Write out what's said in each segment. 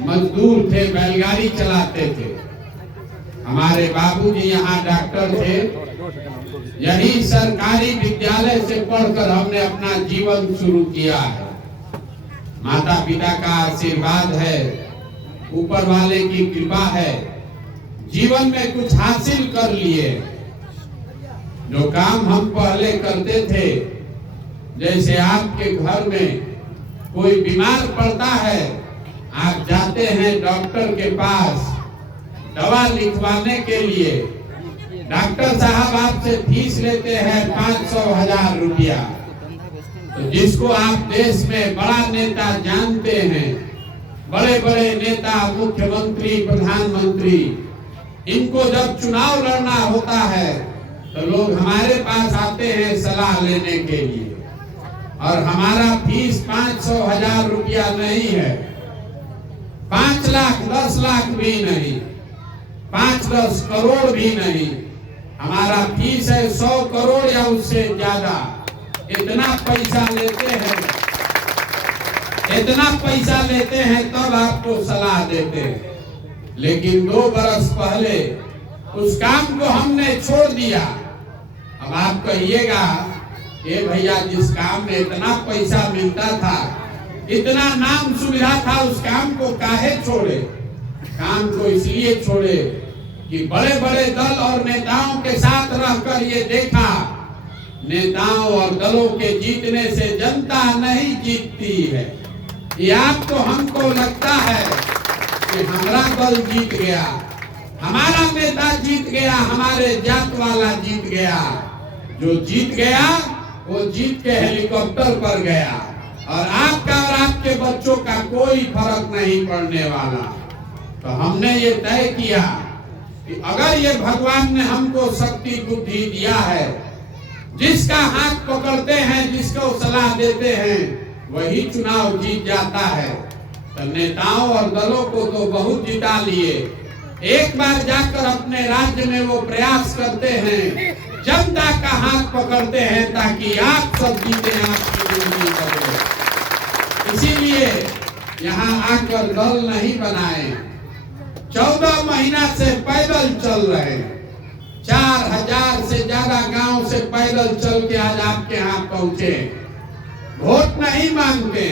मजदूर थे, बैलगाड़ी चलाते थे। हमारे बाबूजी यहाँ डॉक्टर थे। यही सरकारी विद्यालय से पढ़कर हमने अपना जीवन शुरू किया है। माता पिता का आशीर्वाद है, ऊपर वाले की कृपा है, जीवन में कुछ हासिल कर लिए। जो काम हम पहले करते थे, जैसे आपके घर में कोई बीमार पड़ता है, आप जाते हैं डॉक्टर के पास दवा लिखवाने के लिए। डॉक्टर साहब आपसे फीस लेते हैं 500,000 रुपया। तो जिसको आप देश में बड़ा नेता जानते हैं, बड़े बड़े नेता, मुख्यमंत्री, प्रधानमंत्री, इनको जब चुनाव लड़ना होता है तो लोग हमारे पास आते हैं सलाह लेने के लिए। और हमारा फीस 500,000 रुपया नहीं है, 5 लाख 10 लाख भी नहीं, 5-10 करोड़ भी नहीं। हमारा फीस है 100 करोड़ या उससे ज्यादा। इतना पैसा लेते हैं तब आपको सलाह देते हैं। लेकिन 2 बरस पहले उस काम को हमने छोड़ दिया। अब आप कहिएगा, ये भैया जिस काम में इतना पैसा मिलता था, इतना नाम सुविधा था, उस काम को काहे छोड़े? काम को इसलिए छोड़े कि बड़े बड़े दल और नेताओं के साथ रहकर ये देखा, नेताओं और दलों के जीतने से जनता नहीं जीतती है। ये आपको हमको लगता है कि हमारा दल जीत गया, हमारा नेता जीत गया, हमारे जात वाला जीत गया। जो जीत गया वो जीत के हेलीकॉप्टर पर गया, और आपका और आपके बच्चों का कोई फर्क नहीं पड़ने वाला। तो हमने ये तय किया कि अगर ये भगवान ने हमको शक्ति बुद्धि दिया है, जिसका हाथ पकड़ते हैं, जिसको सलाह देते हैं, वही चुनाव जीत जाता है। तो नेताओं और दलों को तो बहुत जिता लिए, एक बार जाकर अपने राज्य में वो प्रयास करते हैं, जनता का हाथ पकड़ते हैं ताकि आप सब जीते, आपकी जिंदगी बदले। इसीलिए यहाँ आकर दल नहीं बनाए। 14 महीना से पैदल चल रहे हैं, 4000 से ज्यादा गांव से पैदल चल के आज आपके यहाँ पहुंचे। वोट नहीं मांगते।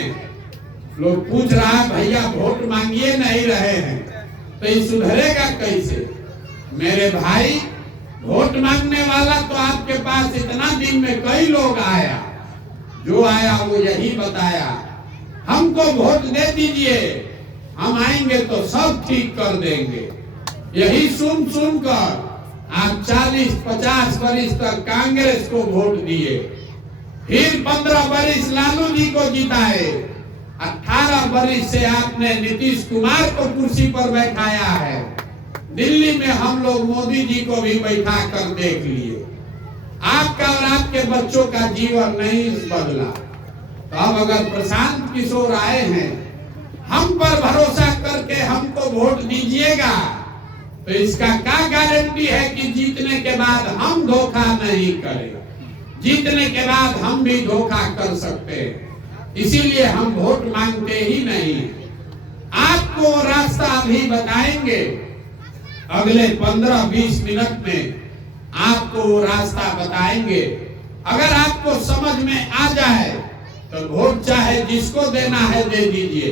लोग पूछ रहा है, भैया वोट मांगिए नहीं रहे हैं, तो ये सुधरेगा कैसे? मेरे भाई, वोट मांगने वाला तो आपके पास इतना दिन में कई लोग आया, जो आया वो यही बताया, हमको वोट दे दीजिए, हम आएंगे तो सब ठीक कर देंगे। यही सुन कर आप 40-50 वर्ष तक कांग्रेस को वोट दिए, फिर 15 वर्ष लालू जी को जिताए, 18 वर्ष से आपने नीतीश कुमार को कुर्सी पर बैठाया है। दिल्ली में हम लोग मोदी जी को भी बैठा कर देख लिए। आपका और आपके बच्चों का जीवन नहीं बदला। तो अब अगर प्रशांत किशोर आए हैं, हम पर भरोसा करके हमको वोट दीजिएगा, तो इसका क्या गारंटी है कि जीतने के बाद हम धोखा नहीं करें? जीतने के बाद हम भी धोखा कर सकते हैं। इसीलिए हम वोट मांगते ही नहीं। आपको रास्ता अभी बताएंगे, अगले 15-20 मिनट में आपको वो रास्ता बताएंगे। अगर आपको समझ में आ जाए तो वोट चाहे जिसको देना है दे दीजिए,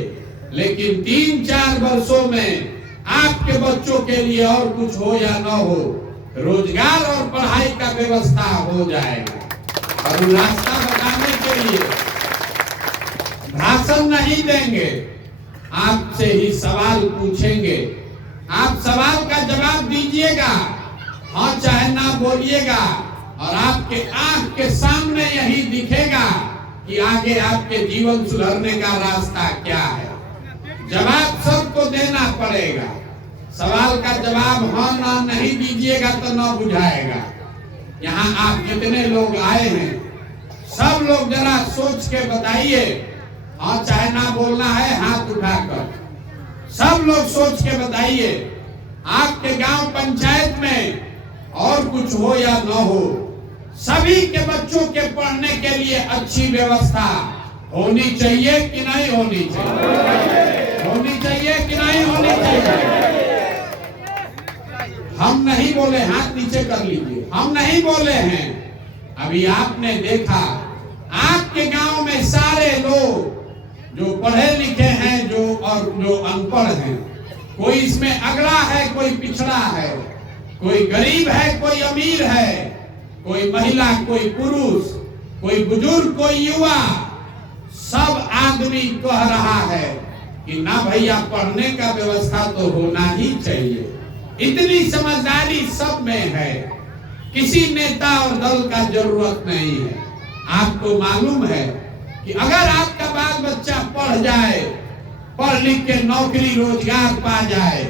लेकिन 3-4 वर्षों में आपके बच्चों के लिए और कुछ हो या न हो, रोजगार और पढ़ाई का व्यवस्था हो जाएगा। और रास्ता बताने के लिए भाषण नहीं देंगे, आपसे ही सवाल पूछेंगे, आप सवाल का जवाब दीजिएगा, हाँ चाहे ना बोलिएगा, और आपके आंख के सामने यही दिखेगा कि आगे आपके जीवन सुधरने का रास्ता क्या है। जवाब सबको देना पड़ेगा। सवाल का जवाब हाँ ना नहीं दीजिएगा तो ना बुझाएगा। यहाँ आप जितने लोग आए हैं, सब लोग जरा सोच के बताइए, हाँ चाहे ना बोलना है हाथ उठाकर, सब लोग सोच के बताइए, आपके गांव पंचायत में और कुछ हो या न हो, सभी के बच्चों के पढ़ने के लिए अच्छी व्यवस्था होनी चाहिए कि नहीं होनी चाहिए? होनी चाहिए कि नहीं? बोले, हाथ नीचे कर लीजिए, हम नहीं बोले हैं। अभी आपने देखा आपके गांव में सारे लोग जो पढ़े लिखे हैं जो और जो अनपढ़ हैं, कोई इसमें अगड़ा है, कोई पिछड़ा है, कोई गरीब है, कोई अमीर है, कोई महिला, कोई पुरुष, कोई बुजुर्ग, कोई युवा, सब आदमी कह रहा है कि ना भैया पढ़ने का व्यवस्था तो होना ही चाहिए। इतनी समझदारी सब में है, किसी नेता और दल का जरूरत नहीं है। आपको मालूम है कि अगर आपका बाल बच्चा पढ़ जाए, पढ़ लिख के नौकरी रोजगार पा जाए,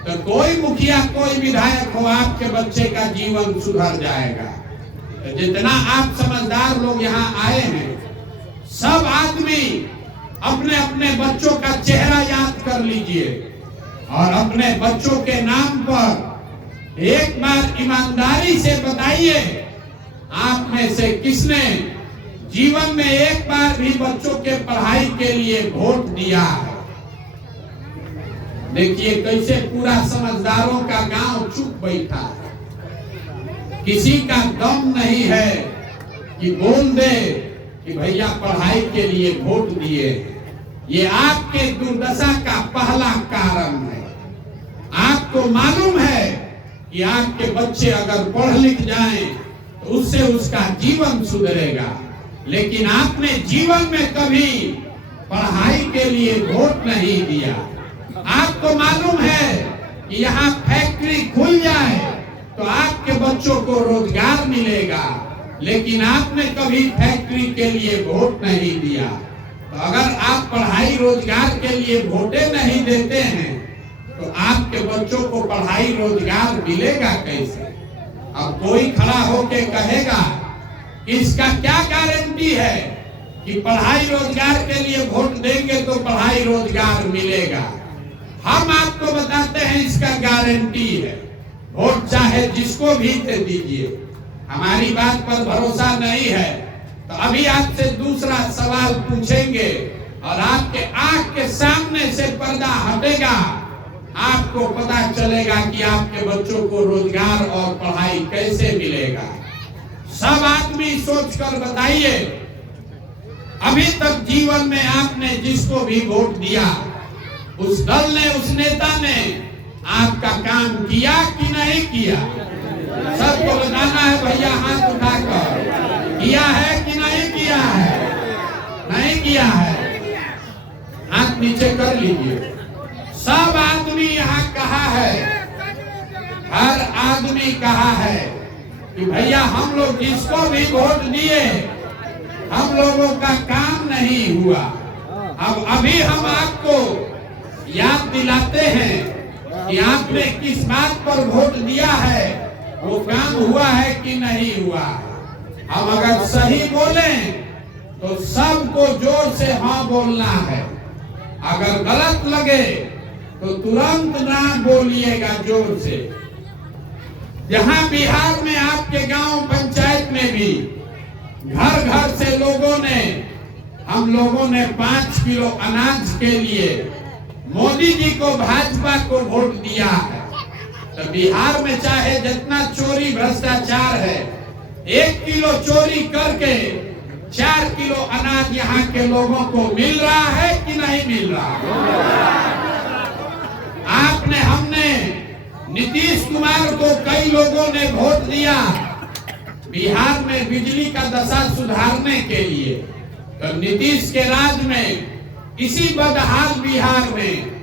तो कोई मुखिया, कोई विधायक हो, आपके बच्चे का जीवन सुधर जाएगा। तो जितना आप समझदार लोग यहाँ आए हैं, सब आदमी अपने अपने बच्चों का चेहरा याद कर लीजिए और अपने बच्चों के नाम पर एक बार ईमानदारी से बताइए, आप में से किसने जीवन में एक बार भी बच्चों के पढ़ाई के लिए वोट दिया है? देखिए कैसे पूरा समझदारों का गांव चुप बैठा है, किसी का दम नहीं है कि बोल दे कि भैया पढ़ाई के लिए वोट दिए। ये आपके दुर्दशा का पहला कारण है। आपको मालूम है कि आपके बच्चे अगर पढ़ लिख जाएं तो उससे उसका जीवन सुधरेगा, लेकिन आपने जीवन में कभी पढ़ाई के लिए वोट नहीं दिया। आपको मालूम है कि यहाँ फैक्ट्री खुल जाए तो आपके बच्चों को रोजगार मिलेगा, लेकिन आपने कभी फैक्ट्री के लिए वोट नहीं दिया। तो अगर आप पढ़ाई रोजगार के लिए वोटे नहीं देते हैं तो आपके बच्चों को पढ़ाई रोजगार मिलेगा कैसे? अब कोई खड़ा होके कहेगा इसका क्या गारंटी है कि पढ़ाई रोजगार के लिए वोट देंगे तो पढ़ाई रोजगार मिलेगा? हम आपको बताते हैं इसका गारंटी है। वोट चाहे जिसको भी दे दीजिए, हमारी बात पर भरोसा नहीं है तो अभी आपसे दूसरा सवाल पूछेंगे और आपके आंख के सामने से पर्दा हटेगा, आपको पता चलेगा कि आपके बच्चों को रोजगार और पढ़ाई कैसे मिलेगा। सब आदमी सोचकर बताइए, अभी तक जीवन में आपने जिसको भी वोट दिया, उस दल ने, उस नेता ने आपका काम किया कि नहीं किया? सबको बताना है भैया, हाथ उठाकर, किया है कि नहीं किया है? नहीं किया है, हाथ नीचे कर लीजिए। सब आदमी यहाँ कहा है, हर आदमी कहा है कि भैया हम लोग जिसको भी वोट दिए, हम लोगों का काम नहीं हुआ। अब अभी हम आपको याद दिलाते हैं कि आपने किस बात पर वोट दिया है, वो काम हुआ है कि नहीं हुआ। अब अगर सही बोले तो सबको जोर से हाँ बोलना है, अगर गलत लगे तो तुरंत ना बोलिएगा जोर से। यहाँ बिहार में आपके गांव पंचायत में भी घर घर से लोगों ने, हम लोगों ने 5 किलो अनाज के लिए मोदी जी को, भाजपा को वोट दिया है। तो बिहार में चाहे जितना चोरी भ्रष्टाचार है, 1 किलो चोरी करके 4 किलो अनाज यहाँ के लोगों को मिल रहा है कि नहीं मिल रहा? आपने, हमने नीतीश कुमार को कई लोगों ने वोट दिया बिहार में बिजली का दशा सुधारने के लिए। तो नीतीश के राज में इसी बदहाल बिहार में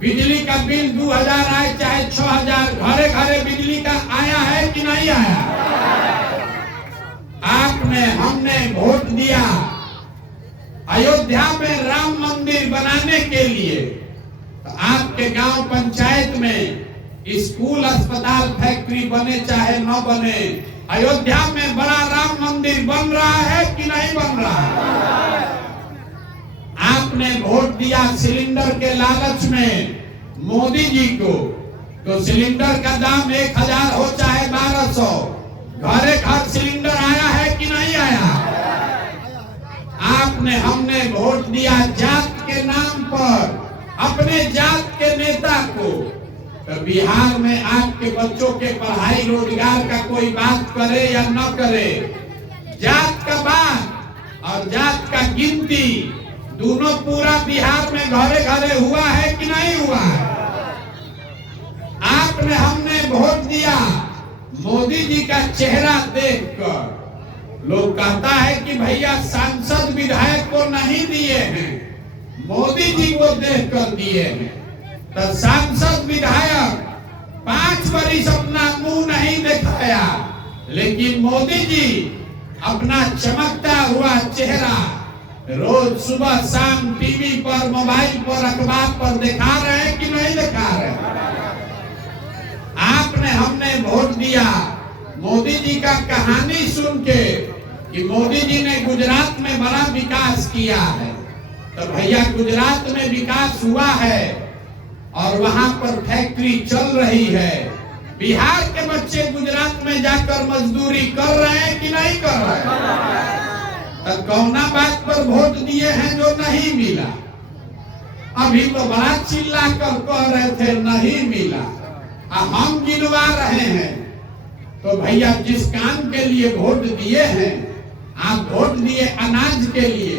बिजली का बिल 2000 आए चाहे 6000, घरे घरे बिजली का आया है कि नहीं आया? आपने, हमने वोट दिया अयोध्या में राम मंदिर बनाने के लिए। तो आपके गांव पंचायत में स्कूल, अस्पताल, फैक्ट्री बने चाहे न बने, अयोध्या में बड़ा राम मंदिर बन रहा है कि नहीं बन रहा है? आपने वोट दिया सिलेंडर के लालच में मोदी जी को, तो सिलेंडर का दाम 1000 हो चाहे 1200, घरे घर सिलेंडर आया है कि नहीं आया? आपने, हमने वोट दिया जात के नाम पर अपने जात के नेता को। तो बिहार में आपके बच्चों के पढ़ाई रोजगार का कोई बात करे या न करे, जात का बात और जात का गिनती दोनों पूरा बिहार में घरे घरे हुआ है कि नहीं हुआ है? आपने हमने वोट दिया, मोदी जी का चेहरा देखकर लोग कहता है कि भैया सांसद विधायक को नहीं दिए हैं, मोदी जी को देखकर दिए हैं। तो सांसद विधायक 5 वर्ष अपना मुंह नहीं दिखाया, लेकिन मोदी जी अपना चमकता हुआ चेहरा रोज सुबह शाम टीवी पर, मोबाइल पर, अखबार पर दिखा रहे हैं कि नहीं दिखा रहे? आपने हमने वोट दिया, मोदी जी का कहानी सुन के कि मोदी जी ने गुजरात में बड़ा विकास किया है, तो भैया गुजरात में विकास हुआ है और वहां पर फैक्ट्री चल रही है। बिहार के बच्चे गुजरात में जाकर मजदूरी कर रहे हैं कि नहीं कर रहे हैं? तो कौना बात पर वोट दिए हैं जो नहीं मिला? अभी तो बड़ा चिल्ला कर कह रहे थे नहीं मिला, हम गिनवा रहे हैं। तो भैया जिस काम के लिए वोट दिए हैं, आप वोट दिए अनाज के लिए,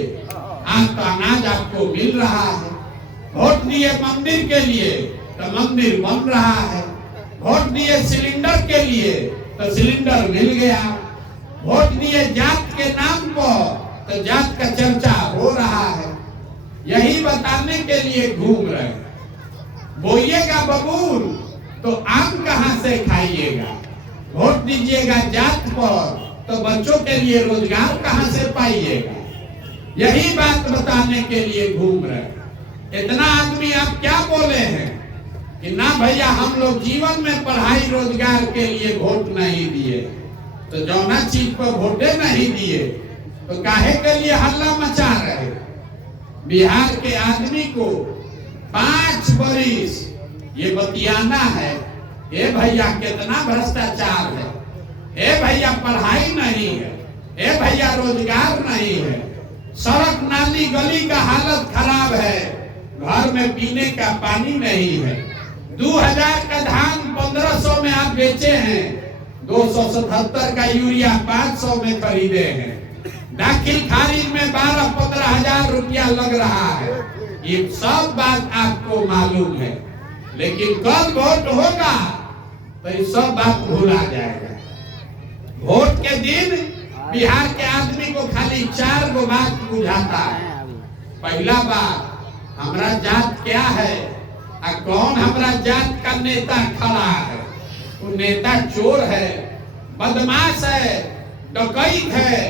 आज तो अनाज आपको मिल रहा है। वोट दिए मंदिर के लिए तो मंदिर बन रहा है। वोट दिए सिलेंडर के लिए तो सिलेंडर मिल गया। वोट दिए जात के नाम पर तो जात का चर्चा हो रहा है। यही बताने के लिए घूम रहे। बोइएगा बबूल तो आम कहां से खाइएगा? वोट दीजिएगा जात पर तो बच्चों के लिए रोजगार कहां से पाइएगा? यही बात बताने के लिए घूम रहे। इतना आदमी आप क्या बोले हैं कि ना भैया हम लोग जीवन में पढ़ाई रोजगार के लिए वोट नहीं दिए, तो जौना चीज पर वोटे नहीं दिए तो काहे के लिए हल्ला मचा रहे? बिहार के आदमी को 5 वर्ष ये बतियाना है, ए भैया कितना भ्रष्टाचार है, ए भैया पढ़ाई नहीं है, ए भैया रोजगार नहीं है, सड़क नाली गली का हालत खराब है, घर में पीने का पानी नहीं है। 2000 का धान 1500 में आप बेचे हैं, 277 का यूरिया 500 में खरीदे हैं, दाखिल खारिज में 12-15 हजार रुपया लग रहा है। ये सब बात आपको मालूम है, लेकिन कल वोट होगा तो ये सब बात भूला जाएगा। वोट के दिन बिहार के आदमी को खाली 4 गो बात बुझाता है। पहला बात, हमारा जात क्या है और कौन हमारा जात का नेता खड़ा है? वो नेता चोर है, बदमाश है, डकैत है,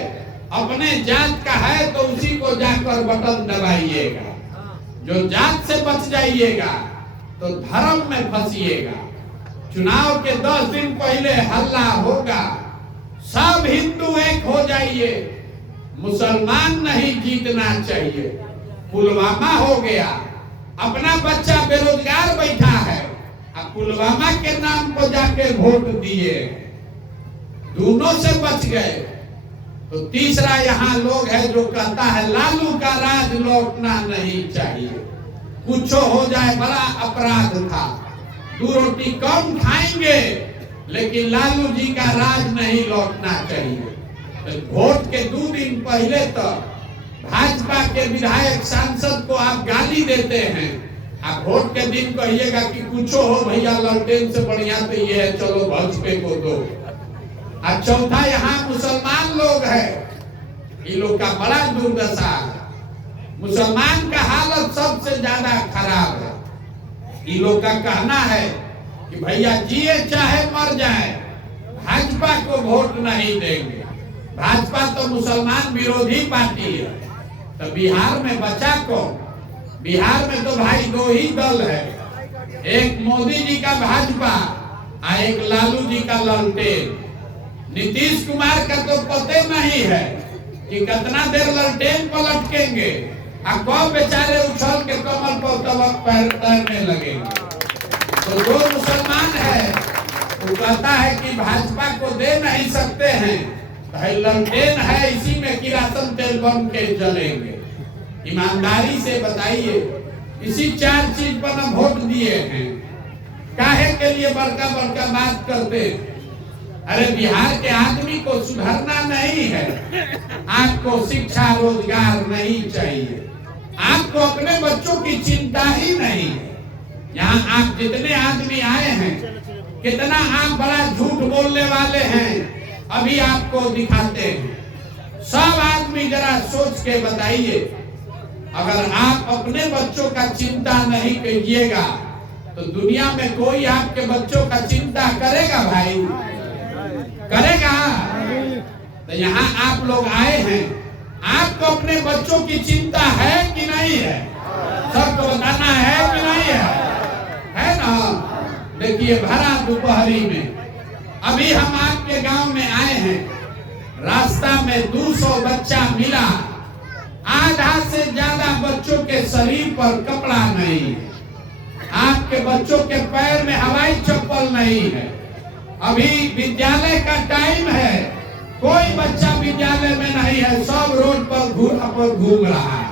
अपने जात का है तो उसी को जाकर बटन दबाइएगा। जो जात से बच जाइएगा तो धर्म में फंसिएगा। चुनाव के 10 दिन पहले हल्ला होगा, सब हिंदू एक हो जाइए, मुसलमान नहीं जीतना चाहिए। पुलवामा हो गया, अपना बच्चा बेरोजगार बैठा है, अब पुलवामा के नाम को जाके वोट दिए, दोनों से बच गए। तो तीसरा यहाँ लोग है जो कहता है लालू का राज लौटना नहीं चाहिए, कुछ हो जाए बड़ा अपराध था, 2 रोटी कम खाएंगे लेकिन लालू जी का राज नहीं लौटना चाहिए। तो वोट के 2 दिन पहले तक भाजपा के विधायक सांसद को आप गाली देते हैं, आप वोट के दिन कहिएगा कि कुछ हो भैया ललटेन से बढ़िया तो ये है, चलो भाजपा को दो। और चौथा यहाँ मुसलमान लोग है, इन लोग का बड़ा दुर्दशा है। मुसलमान का हालत सबसे ज्यादा खराब है। इन लोग का कहना है कि भैया जिए चाहे मर जाए भाजपा को वोट नहीं देंगे। भाजपा तो मुसलमान विरोधी पार्टी है। तो बिहार में बचा कौन? बिहार में तो भाई 2 ही दल है, एक मोदी जी का भाजपा और एक लालू जी का ललटेन। नीतीश कुमार का तो पते नहीं है कि कितना देर ललटेन पलटकेंगे और कब बेचारे उछल के कमल पर तब तैरने लगेंगे। तो जो मुसलमान है वो कहता है कि भाजपा को दे नहीं सकते हैं, भाई ललटेन है इसी में किरासन तेल बन के जलेंगे। ईमानदारी से बताइए, इसी 4 चीज पर हम वोट दिए हैं। काहे के लिए बड़का बड़का बात करते हैं। अरे बिहार के आदमी को सुधरना नहीं है, आपको शिक्षा रोजगार नहीं चाहिए, आपको अपने बच्चों की चिंता ही नहीं है। यहाँ आप जितने आदमी आए हैं, कितना आप बड़ा झूठ बोलने वाले हैं, अभी आपको दिखाते हैं। सब आदमी जरा सोच के बताइए, अगर आप अपने बच्चों का चिंता नहीं कीजिएगा तो दुनिया में कोई आपके बच्चों का चिंता करेगा भाई? करेगा? तो यहाँ आप लोग आए हैं, आपको अपने बच्चों की चिंता है कि नहीं है? सबको बताना है कि नहीं है ना? देखिए भरा दोपहरी में अभी हम आपके गांव में आए हैं, रास्ता में 200 बच्चा मिला, आधा से ज्यादा बच्चों के शरीर पर कपड़ा नहीं है, आपके बच्चों के पैर में हवाई चप्पल नहीं है। अभी विद्यालय का टाइम है, कोई बच्चा विद्यालय में नहीं है, सब रोड पर घूम रहा है,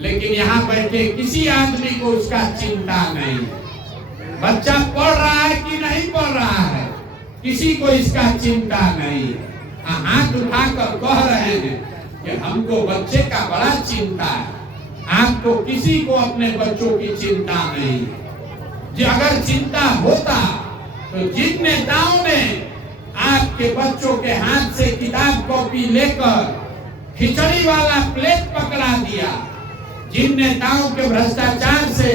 लेकिन यहाँ बैठे किसी आदमी को उसका चिंता नहीं। बच्चा पढ़ रहा है कि नहीं पढ़ रहा है, किसी को इसका चिंता नहीं। हाथ उठाकर कह रहे हैं कि हमको बच्चे का बड़ा चिंता है, आपको किसी को अपने बच्चों की चिंता नहीं। जो अगर चिंता होता तो जिन नेताओं ने आपके बच्चों के हाथ से किताब कॉपी लेकर खिचड़ी वाला प्लेट पकड़ा दिया, जिन नेताओं के भ्रष्टाचार से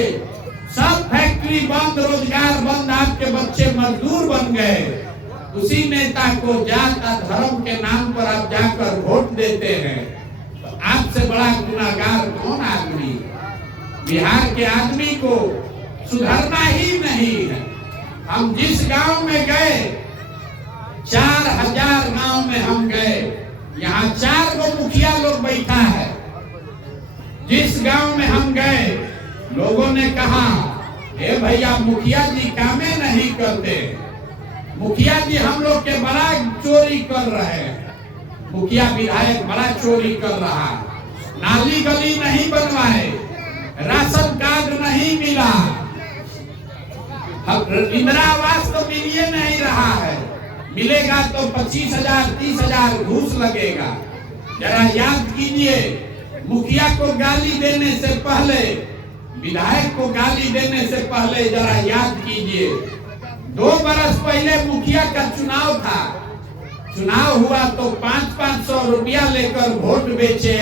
सब फैक्ट्री बंद, रोजगार बंद, आपके बच्चे मजदूर बन गए, उसी नेता को जात धर्म के नाम पर आप जाकर वोट देते हैं, तो आपसे बड़ा गुनाहगार कौन आदमी? बिहार के आदमी को सुधरना ही नहीं है। हम जिस गांव में गए, 4000 गांव में हम गए, यहाँ 4 गो मुखिया लोग बैठा है। जिस गांव में हम गए, लोगों ने कहा, ए भैया मुखिया जी कामे नहीं करते, मुखिया जी हम लोग के बड़ा चोरी कर रहे हैं, मुखिया विधायक बड़ा चोरी कर रहा है, नाली गली नहीं बनवाए, राशन कार्ड नहीं मिला, इंदिरा आवास तो मिलिए नहीं रहा है, मिलेगा तो 25,000 30,000 घूस लगेगा। जरा याद कीजिए, मुखिया को गाली देने से पहले, विधायक को गाली देने से पहले जरा याद कीजिए, 2 बरस पहले मुखिया का चुनाव था, चुनाव हुआ तो 500-500 रुपया लेकर वोट बेचे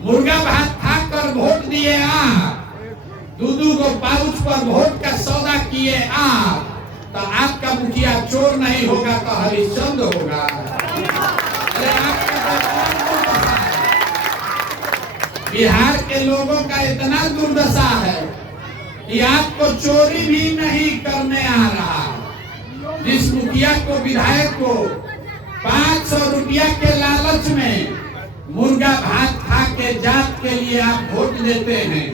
मुर्गा भात खाकर वोट दिए 2-2 गो पाउच पर वोट का सौदा किए तो आपका मुखिया चोर नहीं होगा तो हरिश्चंद्र होगा। अरे बिहार के लोगों का इतना दुर्दशा है कि आपको चोरी भी नहीं करने आ रहा। जिस मुखिया को, विधायक को 500 रुपया के लालच में मुर्गा भात खा के जात के लिए आप वोट देते हैं,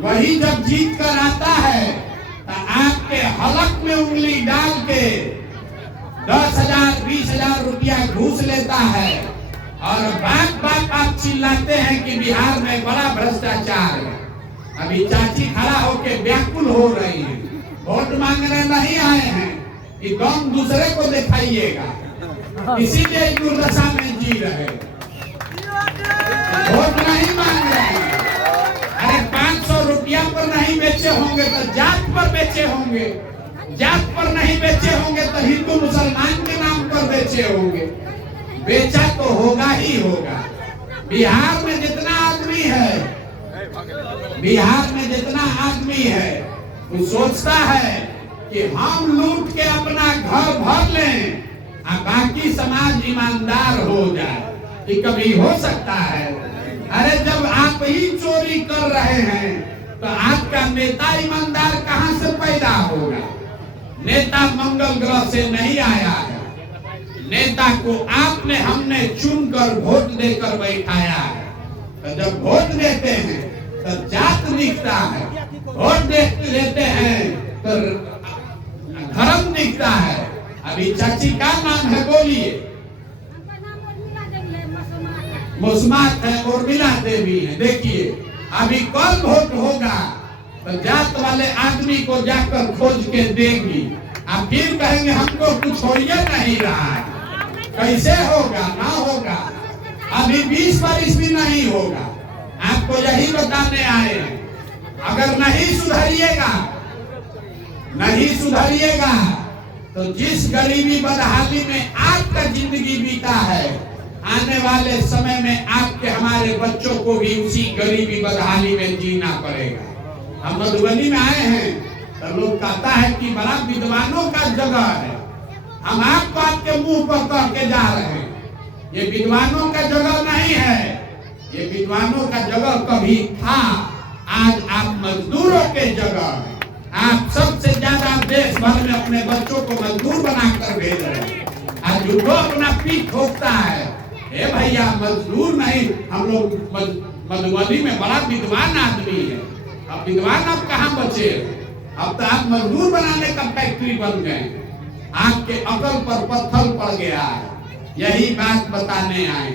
वही जब जीत कर आता है तो आपके हलक में उंगली डाल के 10,000 20,000 रुपया घूस लेता है और बात बात आप चिल्लाते हैं कि बिहार में बड़ा भ्रष्टाचार है। अभी चाची खड़ा होके व्याकुल हो रही है, वोट मांगने नहीं आए हैं कि दम दूसरे को दिखाइएगा, इसीलिए दुर्दशा में जी रहे, वोट नहीं मांग रहे हैं। अरे 500 रुपया पर नहीं बेचे होंगे तो जात पर बेचे होंगे, जात पर नहीं बेचे होंगे तो हिंदू मुसलमान के नाम पर बेचे होंगे, बेचा तो होगा ही होगा। बिहार में जितना आदमी है, बिहार में जितना आदमी है, वो सोचता है कि हम लूट के अपना घर भर लें और बाकी समाज ईमानदार हो जाए, ये कभी हो सकता है? अरे जब आप ही चोरी कर रहे हैं तो आपका नेता ईमानदार कहां से पैदा होगा? नेता मंगल ग्रह से नहीं आया है, नेता को आपने हमने चुनकर वोट देकर बैठाया है। तो जब वोट देते हैं तो जात दिखता है, वोट देते हैं तो धर्म दिखता है। अभी चाची का नाम है, बोलिए। मुस्मात है, उर्मिला देवी है। देखिए अभी कल वोट होगा तो जात वाले आदमी को जाकर खोज के देंगी। आप फिर कहेंगे हमको कुछ हो ही नहीं रहा है। कैसे होगा? ना होगा, अभी 20 वर्ष भी नहीं होगा। आपको यही बताने आए हैं। अगर नहीं सुधरिएगा तो जिस गरीबी बदहाली में आपका जिंदगी बीता है, आने वाले समय में आपके हमारे बच्चों को भी उसी गरीबी बदहाली में जीना पड़ेगा। हम मधुबनी में आए हैं तो लोग कहता है कि बड़ा विद्वानों का जगह है। हम आपको आपके मुंह पर कह के जा रहे हैं, ये विद्वानों का जगह नहीं है। ये विद्वानों का जगह कभी था, आज आप मजदूरों के जगह हैं। आप सबसे ज्यादा देश भर में अपने बच्चों को मजदूर बनाकर भेज रहे हैं। आज जो अपना पीठ ठोकता है, ए भैया मजदूर नहीं, हम लोग मधुबनी में बड़ा विद्वान आदमी है। अब विद्वान अब कहाँ बचे? अब तो आप मजदूर बनाने का फैक्ट्री बन गए। आपके अकल पर पत्थर पड़ गया है। यही बात बताने आए।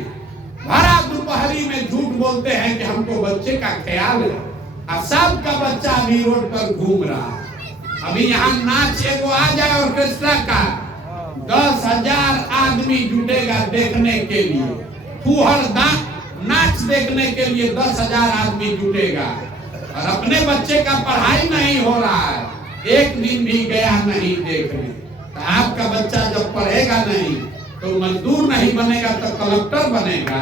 भरा दोपहरी में झूठ बोलते हैं कि हमको बच्चे का ख्याल है। सबका बच्चा भी रोड पर घूम रहा है। अभी यहाँ नाच एगो आ जाए ऑर्केस्ट्रा का, 10,000 आदमी जुटेगा देखने के लिए। फूहड़ नाच देखने के लिए 10,000 आदमी जुटेगा, और अपने बच्चे का पढ़ाई नहीं हो रहा है, एक दिन भी गया नहीं देखने। तो आपका बच्चा जब पढ़ेगा नहीं तो मजदूर नहीं बनेगा तो कलेक्टर बनेगा।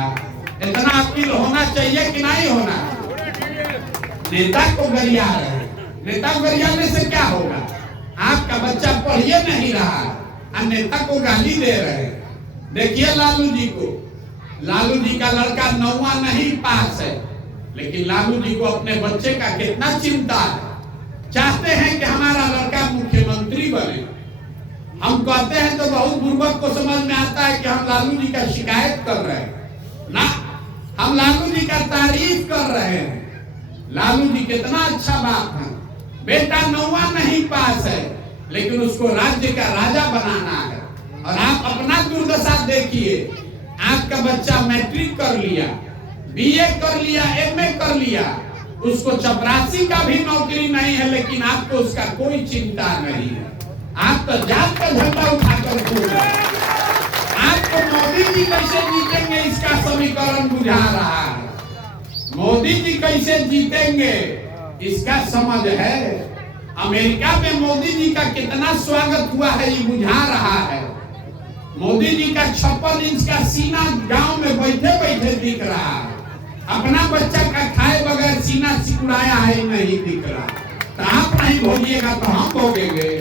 इतना अकील होना चाहिए कि नहीं होना? नेता को गरिया रहे, नेता को गरियाने से क्या होगा? आपका बच्चा पढ़िए नहीं रहा और नेता को गाली दे रहे। देखिए लालू जी को, लालू जी का लड़का 9वां नहीं पास है, लेकिन लालू जी को अपने बच्चे का कितना चिंता है। चाहते हैं कि हमारा लड़का मुख्यमंत्री बने। हम कहते हैं तो बहुत बुर्बक को समझ में आता है कि हम लालू जी का शिकायत कर रहे हैं ना, हम लालू जी का तारीफ कर रहे हैं। लालू जी कितना अच्छा बात है। बेटा 9वां नहीं पास है, लेकिन उसको राज्य का राजा बनाना है। और आप अपना दुर्दशा देखिए, आपका बच्चा मैट्रिक कर लिया, बीए कर लिया, एमए कर लिया, उसको चपरासी का भी नौकरी नहीं है, लेकिन आपको उसका कोई चिंता नहीं है। आप तो जात का झंडा उठाकर घूम रहे हैं। आपको मोदी जी कैसे जीतेंगे इसका समीकरण बुझा रहा है। मोदी जी कैसे जीतेंगे इसका समझ है। अमेरिका में मोदी जी का कितना स्वागत हुआ है ये बुझा रहा है। मोदी जी का 56 इंच का सीना गांव में बैठे बैठे दिख रहा है। अपना बच्चा का खाए बगैर सीना सिकुड़ाया है नहीं दिख रहा। तो आप नहीं भोगिएगा तो हम भोगेंगे।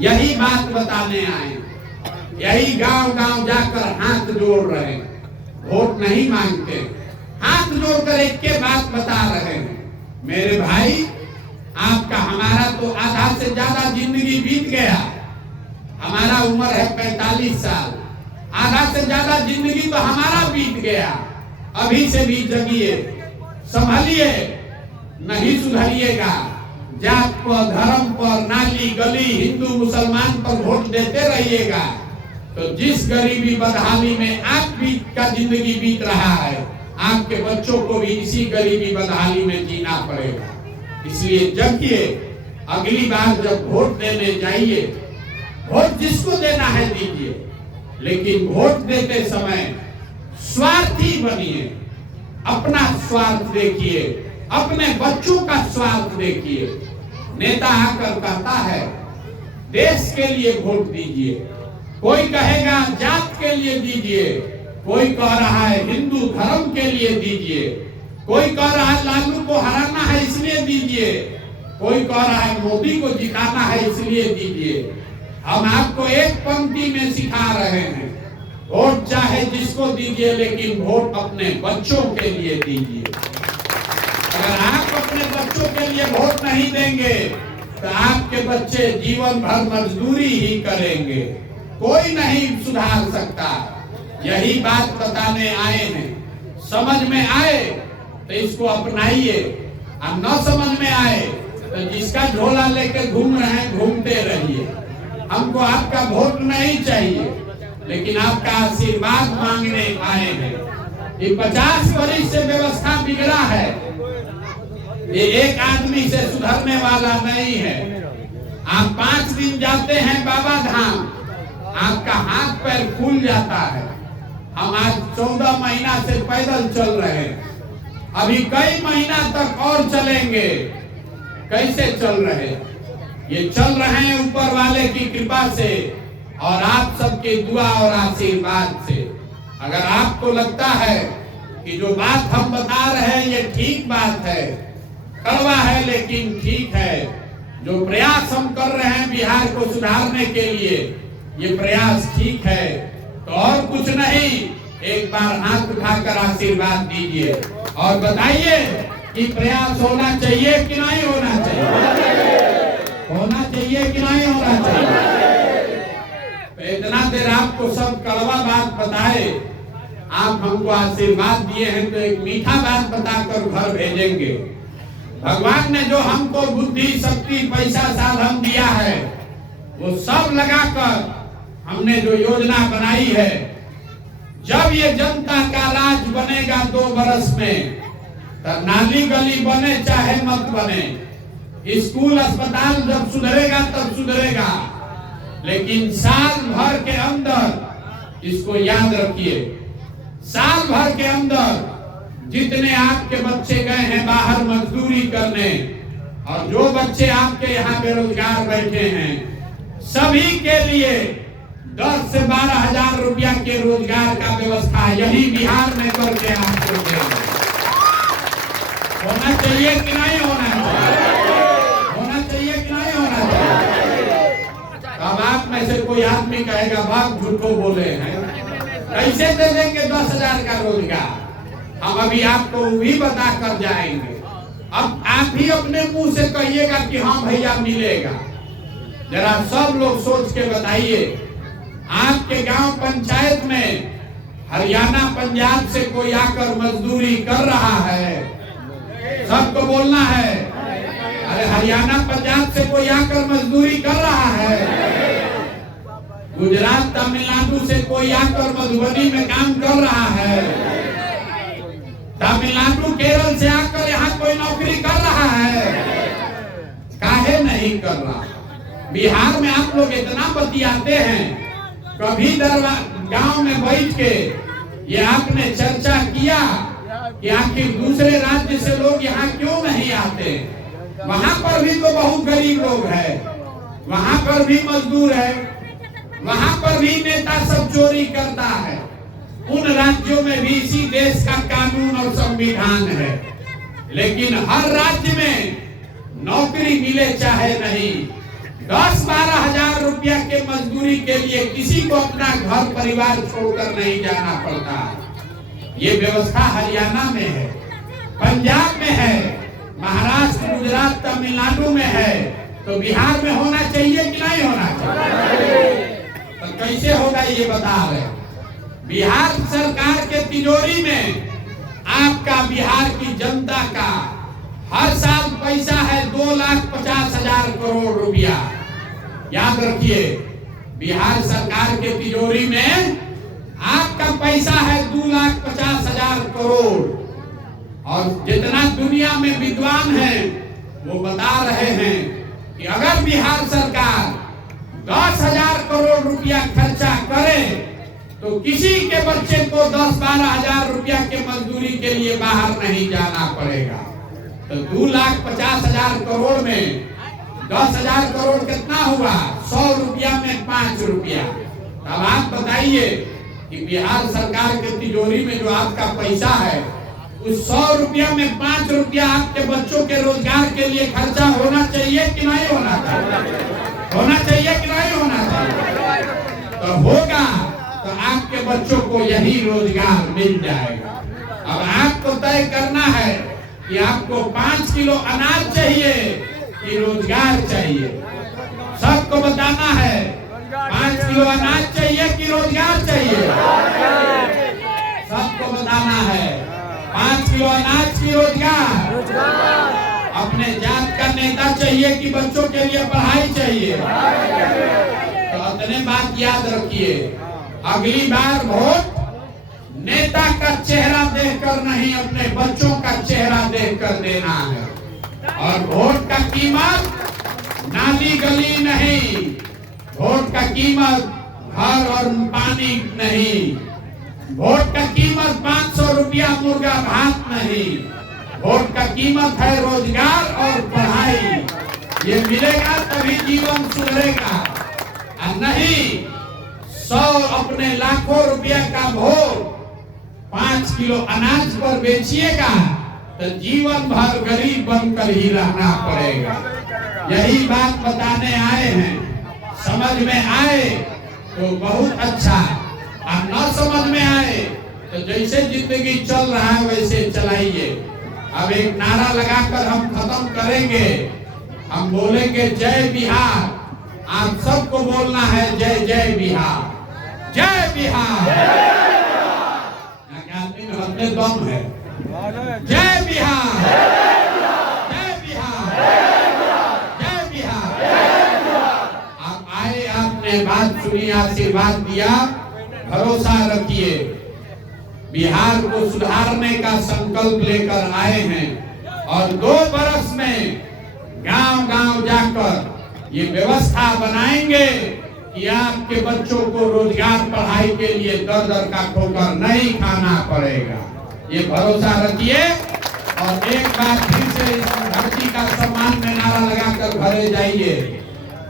यही बात बताने आए, यही गांव गांव जाकर हाथ जोड़ रहे, वोट नहीं मांगते, हाथ जोड़कर एक के बात बता रहे हैं। मेरे भाई, आपका हमारा तो आधा से ज्यादा जिंदगी बीत गया। हमारा उम्र है 45 साल, आधा से ज्यादा जिंदगी तो हमारा बीत गया। अभी से भी जगिए, संभलिए, नहीं सुधरिएगा। जात पर, धर्म पर, नाली गली, हिंदू मुसलमान पर वोट देते रहिएगा तो जिस गरीबी बदहाली में आपका जिंदगी बीत रहा है, आपके बच्चों को भी इसी गरीबी बदहाली में जीना पड़ेगा। इसलिए जगिए। अगली बार जब वोट देने जाइए, वोट जिसको देना है दीजिए, लेकिन वोट देते समय स्वार्थी बनिए। अपना स्वार्थ देखिए, अपने बच्चों का स्वार्थ देखिए। नेता आकर कहता है देश के लिए वोट दीजिए, कोई कहेगा जात के लिए दीजिए, कोई कह रहा है हिंदू धर्म के लिए दीजिए, कोई कह रहा है लालू को हराना है इसलिए दीजिए, कोई कह रहा है मोदी को जिताना है इसलिए दीजिए। हम आपको एक पंक्ति में सिखा रहे हैं, वोट चाहे जिसको दीजिए, लेकिन वोट अपने बच्चों के लिए दीजिए। अगर आप अपने बच्चों के लिए वोट नहीं देंगे तो आपके बच्चे जीवन भर मजदूरी ही करेंगे, कोई नहीं सुधार सकता। यही बात बताने आए हैं। समझ में आए तो इसको अपनाइए, और न समझ में आए तो जिसका झोला लेकर घूम रहे हैं घूमते रहिए। हमको आपका वोट नहीं चाहिए, लेकिन आपका आशीर्वाद मांगने आए हैं। ये 50 वर्ष से व्यवस्था बिगड़ा है, ये एक आदमी से सुधरने वाला नहीं है। आप 5 दिन जाते हैं बाबा धाम, आपका हाथ पैर फूल जाता है। हम आज 14 महीना से पैदल चल रहे हैं, अभी कई महीना तक और चलेंगे। कैसे चल रहे? ये चल रहे हैं ऊपर वाले की कृपा से और आप सबके दुआ और आशीर्वाद से। अगर आपको लगता है कि जो बात हम बता रहे हैं ये ठीक बात है, कड़वा है लेकिन ठीक है, जो प्रयास हम कर रहे हैं बिहार को सुधारने के लिए, ये प्रयास ठीक है, तो और कुछ नहीं, एक बार हाथ उठाकर आशीर्वाद दीजिए और बताइए कि प्रयास होना चाहिए कि नहीं होना चाहिए, होना चाहिए कि नहीं होना चाहिए। तो इतना देर आपको सब कड़वा बात बताए, आप हमको आशीर्वाद दिए हैं तो एक मीठा बात बताकर घर भेजेंगे। भगवान ने जो हमको बुद्धि शक्ति पैसा साधन दिया है वो सब लगाकर हमने जो योजना बनाई है, जब ये जनता का राज बनेगा 2 वर्ष में, तब नाली गली बने चाहे मत बने, स्कूल अस्पताल जब सुधरेगा तब सुधरेगा, लेकिन साल भर के अंदर इसको याद रखिए, साल भर के अंदर जितने आपके बच्चे गए हैं बाहर मजदूरी करने और जो बच्चे आपके यहाँ बेरोजगार बैठे हैं, सभी के लिए 10 से 12 हजार रुपया के रोजगार का व्यवस्था यही बिहार में करके आपको देंगे। होना चाहिए कि नहीं होना चाहिए, होना चाहिए कि नहीं होना चाहिए। अब आप में से कोई आदमी कहेगा बाप झूठो बोले हैं, कैसे दे देंगे 10 हजार का रोजगार? हम अभी आपको भी बता कर जाएंगे। अब आप ही अपने मुंह से कहिएगा कि हाँ भैया मिलेगा। जरा सब लोग सोच के बताइए, आपके गांव पंचायत में हरियाणा पंजाब से कोई आकर मजदूरी कर रहा है? सबको बोलना है, अरे हरियाणा पंजाब से कोई आकर मजदूरी कर रहा है? गुजरात तमिलनाडु से कोई आकर मधुबनी में काम कर रहा है? तमिलनाडु केरल से आकर यहाँ कोई नौकरी कर रहा है? काहे नहीं कर रहा? बिहार में आप लोग इतना बतियाते हैं, कभी गांव में बैठ के ये आपने चर्चा किया कि आखिर दूसरे राज्य से लोग यहाँ क्यों नहीं आते? वहां पर भी तो बहुत गरीब लोग हैं, वहां पर भी मजदूर है, वहां पर भी नेता सब चोरी करता है। उन राज्यों में भी इसी देश का कानून और संविधान है, लेकिन हर राज्य में नौकरी मिले चाहे नहीं, 10-12 हजार रुपया के मजदूरी के लिए किसी को अपना घर परिवार छोड़कर नहीं जाना पड़ता। ये व्यवस्था हरियाणा में है, पंजाब में है, महाराष्ट्र गुजरात तमिलनाडु में है, तो बिहार में होना चाहिए कि नहीं होना चाहिए? तो कैसे होगा ये बता रहे। बिहार सरकार के तिजोरी में आपका बिहार की जनता का हर साल पैसा है 2,50,000 करोड़ रुपया। याद रखिए, बिहार सरकार के तिजोरी में आपका पैसा है 2,50,000 करोड़। और जितना दुनिया में विद्वान हैं वो बता रहे हैं कि अगर बिहार सरकार 10,000 करोड़ रुपया खर्चा करे तो किसी के बच्चे को 10-12 हजार रुपया के मजदूरी के लिए बाहर नहीं जाना पड़ेगा। तो 2,50,000 करोड़ में 10,000 करोड़ कितना हुआ? 100 रुपया में 5 रुपया। अब आप बताइए कि बिहार सरकार के तिजोरी में जो आपका पैसा है, उस 100 रुपया में 5 रुपया आपके बच्चों के रोजगार के लिए खर्चा होना चाहिए कि नहीं होना चाहिए? होना चाहिए कि नहीं होना चाहिए? तो होगा तो आपके बच्चों को यही रोजगार मिल जाएगा। अब आपको तय करना है कि आपको 5 किलो अनाज चाहिए कि रोजगार चाहिए। सबको बताना है 5 किलो अनाज चाहिए कि रोजगार चाहिए। सबको बताना है 5 किलो अनाज की रोजगार। अपने जात का नेता चाहिए कि बच्चों के लिए पढ़ाई चाहिए। तो अपने बात याद रखिए, अगली बार वोट नेता का चेहरा देखकर नहीं, अपने बच्चों का चेहरा देखकर देना है। और वोट का कीमत नाली गली नहीं, वोट का कीमत घर और पानी नहीं, वोट का कीमत 500 रुपया मुर्गा भात नहीं, वोट का कीमत है रोजगार और पढ़ाई। ये मिलेगा तभी जीवन सुधरेगा, और नहीं 100 अपने लाखों रुपया का वोट 5 किलो अनाज पर बेचिएगा तो जीवन भर गरीब बनकर ही रहना पड़ेगा। यही बात बताने आए हैं। समझ में आए तो बहुत अच्छा, और न समझ में आए तो जैसे जिंदगी चल रहा है वैसे चलाइए। अब एक नारा लगाकर हम खत्म करेंगे। हम बोलेंगे जय बिहार। आप सबको बोलना है जय जय बिहार, जय बिहार। आदमी में अपने दम है। जय बिहार, जय बिहार, जय बिहार। आप आए, आपने बात सुनी, आशीर्वाद दिया, भरोसा रखिए। बिहार को सुधारने का संकल्प लेकर आए हैं और 2 बरस में गांव-गांव जाकर ये व्यवस्था बनाएंगे कि आपके बच्चों को रोजगार पढ़ाई के लिए दर-दर का ठोकर नहीं खाना पड़ेगा। ये भरोसा रखिए। और एक बार फिर से इस धरती का सम्मान में नारा लगाकर घरे जाइए।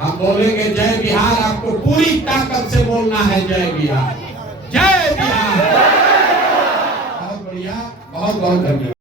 हम बोलेंगे जय बिहार। आपको पूरी ताकत से बोलना है जय बिहार, जय बिहार। बहुत बढ़िया, बहुत बहुत धन्यवाद।